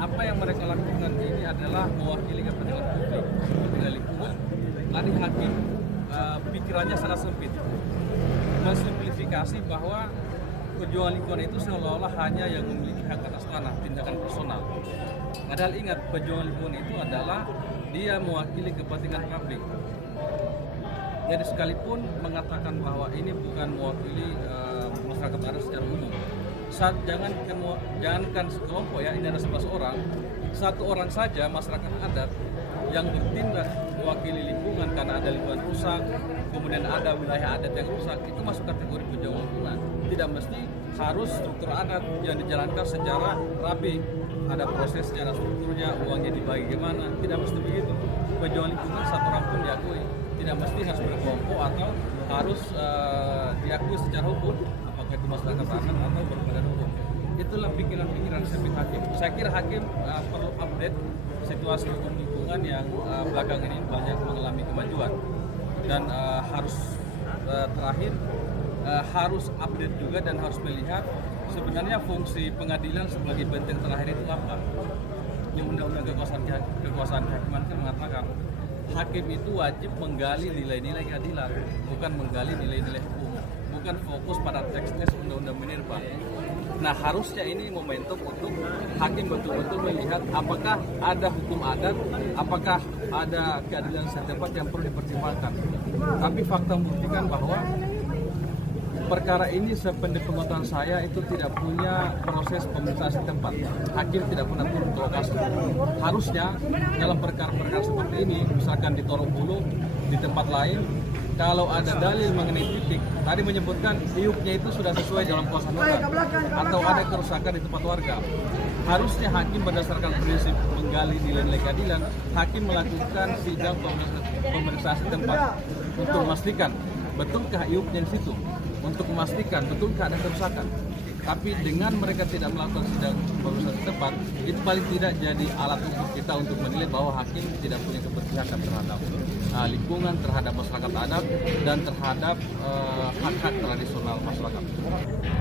apa yang mereka lakukan ini adalah mewakili kepentingan publik, kepentingan lingkungan. Tadi hakim pikirannya sangat sempit, mensimplifikasi bahwa perjuangan lingkungan itu seolah-olah hanya yang memiliki hak atas tanah, tindakan personal. Padahal ingat, perjuangan lingkungan itu adalah dia mewakili kepentingan publik. Jadi sekalipun mengatakan bahwa ini bukan mewakili masyarakat adat secara umum, jangankan sekelompok ya, ini ada 11 orang, satu orang saja masyarakat adat yang bertindak mewakili lingkungan karena ada lingkungan rusak, kemudian ada wilayah adat yang rusak, itu masuk kategori perjuangan lingkungan. Tidak mesti harus struktur adat yang dijalankan secara rapi, ada proses secara strukturnya, uangnya dibagi gimana, tidak mesti begitu. Perjuangan lingkungan satu orang pun diakui, tidak mesti harus berkelompok atau harus diakui secara hukum, apakah itu masyarakat adat atau berbadan hukum. Itulah pikiran-pikiran sempit hakim. Saya kira hakim perlu update situasi hukum lingkungan yang belakangan ini banyak mengalami kemajuan, dan harus terakhir harus update juga dan harus melihat sebenarnya fungsi pengadilan sebagai benteng terakhir itu apa. Yang undang-undang kekuasaan kehakiman kan mengatakan hakim itu wajib menggali nilai-nilai keadilan, bukan menggali nilai-nilai hukum, bukan fokus pada teks-teks undang-undang Minerba. Nah, harusnya ini momentum untuk hakim betul-betul melihat apakah ada hukum adat, apakah ada keadilan setempat yang perlu dipertimbangkan. Tapi fakta membuktikan bahwa perkara ini sependapatan saya itu tidak punya proses pemeriksaan setempat. Hakim tidak pernah turun ke lokasi. Harusnya dalam perkara-perkara seperti ini, misalkan di Torong Hulu, di tempat lain, kalau ada dalil mengenai titik, tadi menyebutkan iupnya itu sudah sesuai dalam kuasa hukum atau ada kerusakan di tempat warga. Harusnya hakim berdasarkan prinsip menggali nilai-nilai keadilan, hakim melakukan sidang pemeriksaan setempat untuk memastikan betulkah iupnya di situ, untuk memastikan betulkah ada kerusakan. Tapi dengan mereka tidak melakukan sidang pemeriksaan setempat, itu paling tidak jadi alat untuk kita untuk menilai bahwa hakim tidak punya keberpihakan terhadap lingkungan, terhadap masyarakat adat, dan terhadap hak-hak tradisional masyarakat.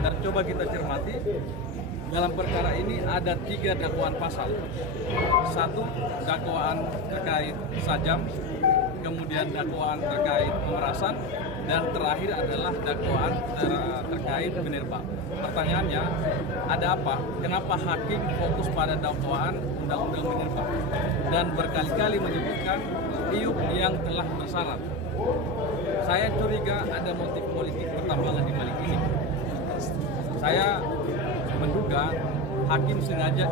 Dan coba kita cermati, dalam perkara ini ada 3 dakwaan pasal. 1, dakwaan terkait sajam, kemudian dakwaan terkait pemerasan, dan terakhir adalah dakwaan terkait Minerba. Pertanyaannya, ada apa? Kenapa hakim fokus pada dakwaan undang-undang Minerba dan berkali-kali menyebutkan iup yang telah bersyarat? Saya curiga ada motif politik pertambangan di balik ini. Saya menduga hakim sengaja